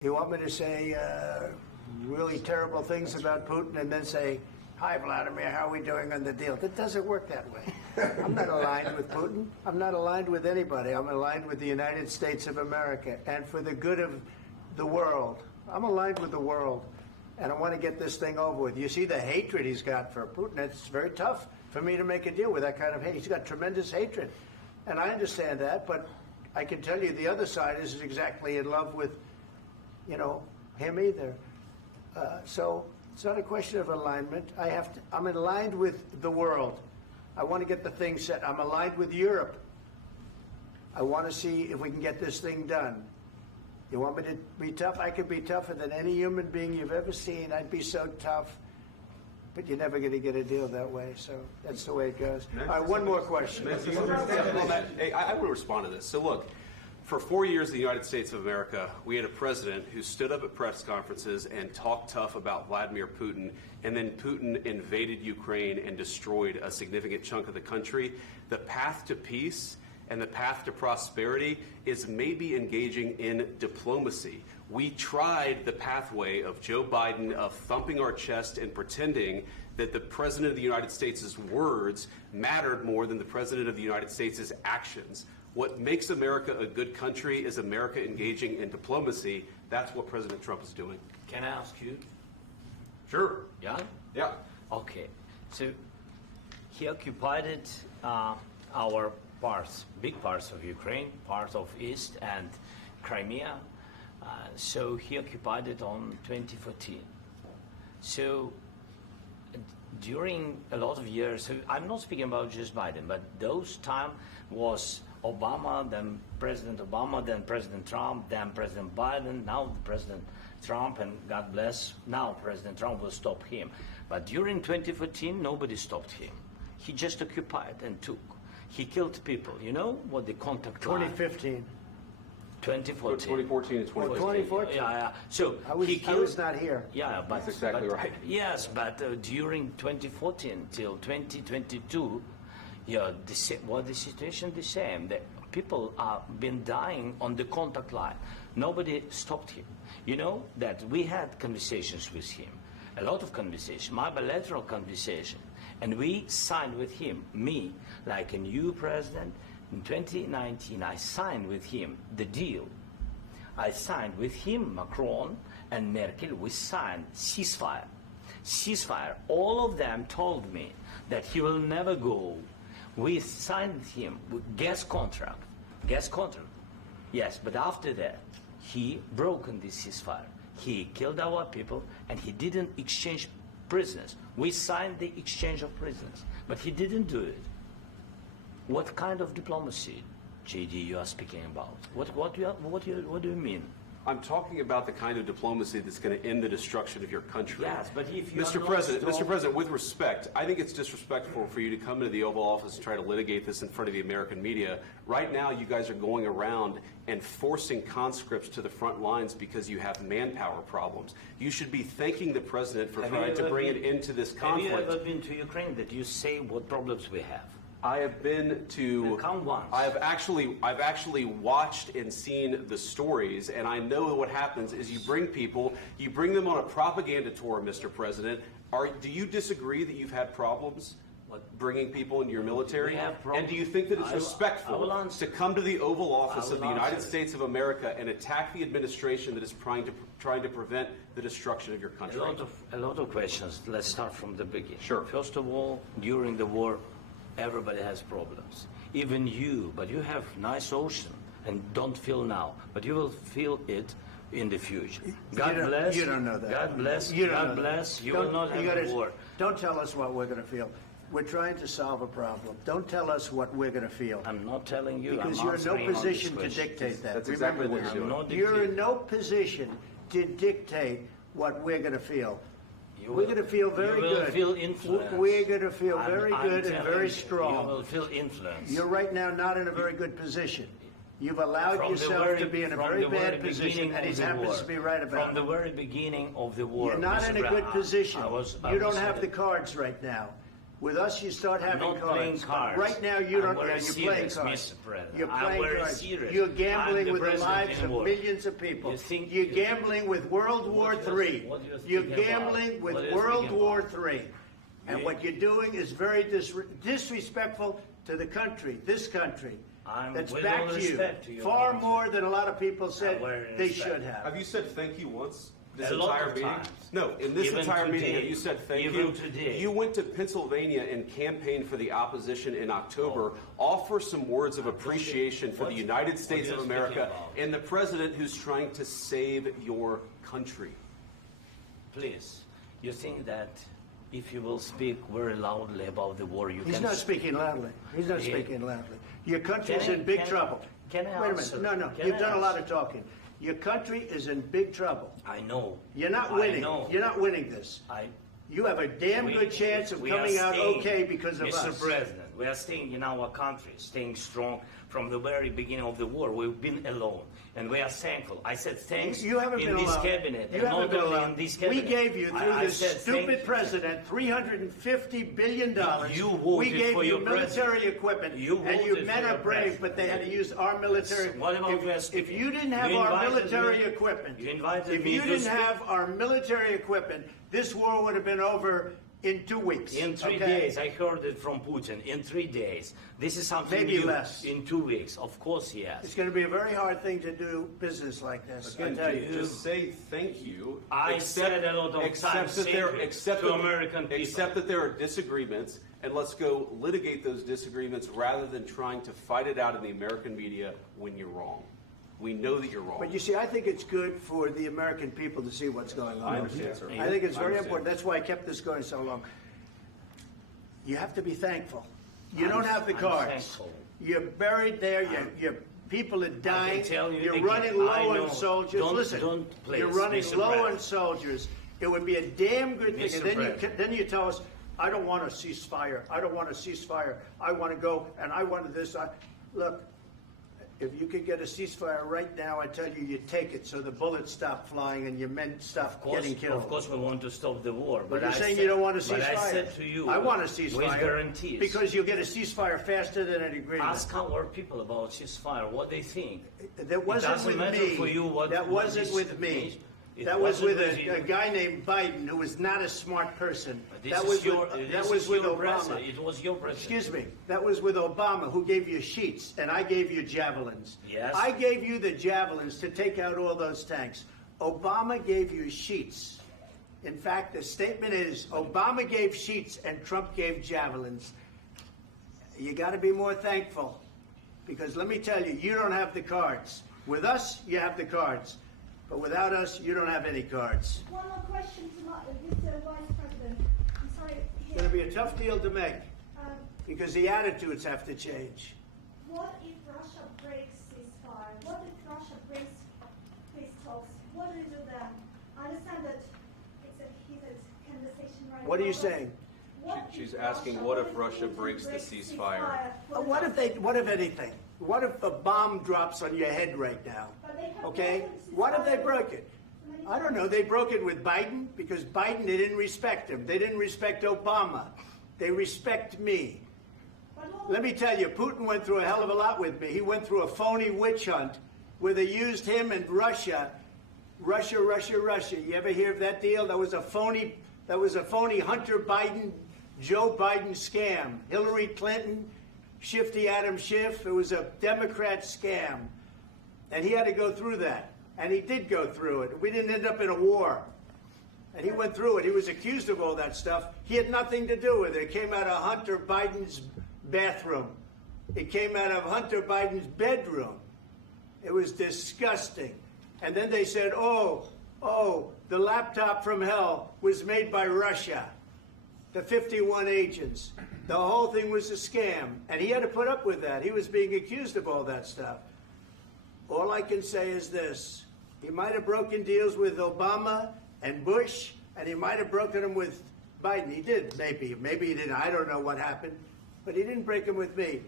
You want me to say really terrible things about Putin and then say, "Hi, Vladimir, how are we doing on the deal?" That doesn't work that way. I'm not aligned with Putin. I'm not aligned with anybody. I'm aligned with the United States of America and for the good of the world. I'm aligned with the world, and I want to get this thing over with. You see the hatred he's got for Putin. It's very tough for me to make a deal with that kind of hate. He's got tremendous hatred, and I understand that, but I can tell you the other side isn't exactly in love with, him either. So it's not a question of alignment. I'm aligned with the world. I want to get the thing set. I'm aligned with Europe. I want to see if we can get this thing done. You want me to be tough? I could be tougher than any human being you've ever seen. I'd be so tough. But you're never going to get a deal that way. So that's the way it goes. All right, one more question. I would respond to this. So look, for 4 years in the United States of America, we had a president who stood up at press conferences and talked tough about Vladimir Putin, and then Putin invaded Ukraine and destroyed a significant chunk of the country. The path to peace and the path to prosperity is maybe engaging in diplomacy. We tried the pathway of Joe Biden, of thumping our chest and pretending that the President of the United States' words mattered more than the President of the United States' actions. What makes America a good country is America engaging in diplomacy. That's what President Trump is doing. Can I ask you? Sure. Yeah? Yeah. Okay. So he occupied our parts, big parts of Ukraine, part of East and Crimea. So he occupied it on 2014. So during a lot of years, so I'm not speaking about just Biden, but those time was Obama, then President Obama, then President Trump, then President Biden, now President Trump, and God bless, now President Trump will stop him. But during 2014, nobody stopped him. He just occupied and took. He killed people. You know what the contact line? 2015. 2014 and 2015. 2014. Yeah. So I was not here. Yeah, but that's exactly right. Yes, but during 2014 till 2022, the situation the same. The people have been dying on the contact line. Nobody stopped him. You know that we had conversations with him, a lot of conversation, my bilateral conversation, and we signed with him, me, like a new president. In 2019, I signed with him the deal. I signed with him, Macron and Merkel, we signed ceasefire. Ceasefire. All of them told me that he will never go. We signed with him with gas contract. Gas contract. Yes, but after that, he broken this ceasefire. He killed our people and he didn't exchange prisoners. We signed the exchange of prisoners, but he didn't do it. What kind of diplomacy, JD, you are speaking about? What do you mean? I'm talking about the kind of diplomacy that's going to end the destruction of your country. Yes, but if you Mr. President, with respect, I think it's disrespectful for you to come into the Oval Office and try to litigate this in front of the American media. Right now, you guys are going around and forcing conscripts to the front lines because you have manpower problems. You should be thanking the President for trying to bring it into this conflict. Have you ever been to Ukraine that you say what problems we have? I have been to. Count once. I've actually watched and seen the stories, and I know what happens is you bring them on a propaganda tour, Mr. President. Do you disagree that you've had problems bringing people into your military? And do you think that it's respectful to come to the Oval Office of the United States of America and attack the administration that is trying to prevent the destruction of your country? A lot of questions. Let's start from the beginning. Sure. First of all, during the war, everybody has problems, even you, but you have nice ocean and don't feel now, but you will feel it in the future. God bless. You don't know that. God bless. You God bless. You will not have a war. Don't tell us what we're going to feel. We're trying to solve a problem. Don't tell us what we're going to feel. I'm not telling you. Because you're in no position to dictate that. That's exactly what you're doing. You're in no position to dictate what we're going to feel. We're going to feel very good. You will feel influence. We're going to feel very good and very strong. You will feel influence. You're right now not in a very good position. You've allowed yourself to be in a very bad position, and he happens to be right about it. From the very beginning of the war. You're not in a good position. You don't have the cards right now. With us, you start having Not cards. playing cards. Right now, you don't. I'm very You're playing serious, cards. Mr. President. You're I'm playing very cards. serious. You're I'm gambling the with the president lives in of war. millions of people. You think You're you- gambling with World War What are you- III. what are you You're speaking gambling about? with What are you World speaking War about? III. And You- what you're doing is very disrespectful to the country, this country. I'm That's with back all to you. respect to your Far country. more than a lot of people said very they respect. should have. Have you said thank you once? This A lot entire of meeting? times. No, in this Even entire meeting, today. have you said thank Even you? today. You went to Pennsylvania and campaigned for the opposition in October. Offer some words of appreciation for the United States are of you America speaking about? and the president who's trying to save your country. Please, you think that if you will speak very loudly about the war, you He's can... not speaking loudly. He's not Yeah. speaking loudly. Your country's Can I- in big can- trouble. can I Wait a answer? minute. No. Can You've I done a lot answer? of talking. Your country is in big trouble. I know. You're not I winning. know. You're not winning this. You have a damn good chance of we coming are out staying, okay because of Mr. us. President, we are staying in our country, staying strong from the very beginning of the war. We've been alone, and we are thankful. I said thanks You haven't in been this alone. cabinet, You and haven't not been only alone. in this We cabinet. gave you, through I this said thank stupid you. president, $350 billion. You voted we gave for you your military president. equipment, You and you voted men for are your brave, president. but they had to use our military. What about if West? you didn't have You our invited military me- equipment, you invited if me you to didn't speak- have our military equipment, this war would have been over in 2 weeks. In 3 okay? days, I heard it from Putin. In 3 days, this is something Maybe new. less. In 2 weeks, of course, yes. It's going to be a very hard thing to do business like this. I tell you. Just say thank you. I said a lot of accept times that there, thank you accept to that- American people. Accept that there are disagreements, and let's go litigate those disagreements rather than trying to fight it out in the American media when you're wrong. We know that you're wrong. But you see, I think it's good for the American people to see what's going on. I understand, sir. I think it's I very understand. important. That's why I kept this going so long. You have to be thankful. You I'm- don't have the I'm cards. thankful. You're buried there. Your people are dying. tell you You're again, running I low know. on soldiers. Don't- Listen, don't please, you're running Mr. low President. on soldiers. It would be a damn good thing. Mr. And then President. then you tell us, I don't want a ceasefire. I don't want a ceasefire. I want to go and I want this. Look, if you could get a ceasefire right now, I tell you, you take it so the bullets stop flying and your men stop getting killed. Of course, we want to stop the war. But you're I saying said- you don't want a ceasefire. But I said to you, I want a with ceasefire. guarantees. Because you'll get a ceasefire faster than an agreement. Ask our people about ceasefire, what they think. That wasn't doesn't with matter me. for you what- that what wasn't this with me. means. It That was wasn't with with you. a guy named Biden who was not a smart person. But this That is was your, with, this that was is with your Obama. president. It was your president. Excuse me. That was with Obama, who gave you sheets, and I gave you javelins. Yes. I gave you the javelins to take out all those tanks. Obama gave you sheets. In fact, the statement is Obama gave sheets and Trump gave javelins. You got to be more thankful, because let me tell you, you don't have the cards. With us, you have the cards. But without us, you don't have any cards. One more question to Mr. Vice President. I'm sorry. It's going to be a tough deal to make, Um, because the attitudes have to change. what if Russia breaks ceasefire? What if Russia breaks peace talks? What do you do then? I understand that it's a heated conversation right What are now, you but saying? what She's if asking, Russia- what if Russia Putin breaks the breaks ceasefire? What if anything? What if a bomb drops on your head right now? But they have Okay? broken the What if they ceasefire broke it? so many I don't know. They broke it with Biden because Biden, they didn't respect him. They didn't respect Obama. They respect me. But what Let me tell you, Putin went through a hell of a lot with me. He went through a phony witch hunt where they used him and Russia. Russia. You ever hear of that deal? That was a phony Hunter Biden, Joe Biden scam. Hillary Clinton, Shifty Adam Schiff. It was a Democrat scam. And he had to go through that. And he did go through it. We didn't end up in a war. And he went through it. He was accused of all that stuff. He had nothing to do with it. It came out of Hunter Biden's bathroom. It came out of Hunter Biden's bedroom. It was disgusting. And then they said, oh, the laptop from hell was made by Russia. The 51 agents. The whole thing was a scam. And he had to put up with that. He was being accused of all that stuff. All I can say is this. He might have broken deals with Obama and Bush, and he might have broken them with Biden. He did, maybe. Maybe he didn't. I don't know what happened. But he didn't break them with me.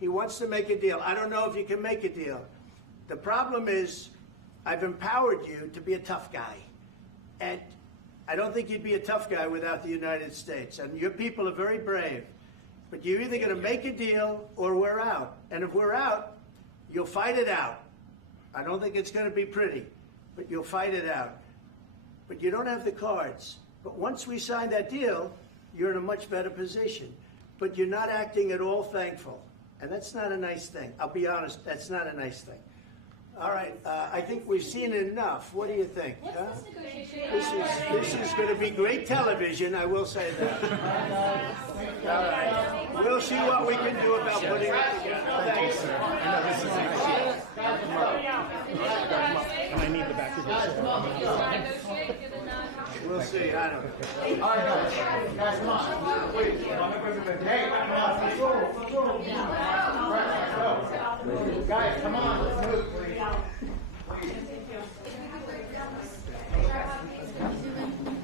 He wants to make a deal. I don't know if you can make a deal. The problem is I've empowered you to be a tough guy. And I don't think you'd be a tough guy without the United States. And your people are very brave. But you're either going to make a deal or we're out. And if we're out, you'll fight it out. I don't think it's going to be pretty, but you'll fight it out. But you don't have the cards. But once we sign that deal, you're in a much better position. But you're not acting at all thankful. And that's not a nice thing. I'll be honest, that's not a nice thing. All right, I think we've seen enough. What do you think? Huh? This is going to be great television, I will say that. All right. We'll see what we can do about putting it together. Thank you, sir. I know this is and I need the back of this. We'll see. I don't know. All right, guys, come on. Wait. Hey, guys, come on. Let's move, please.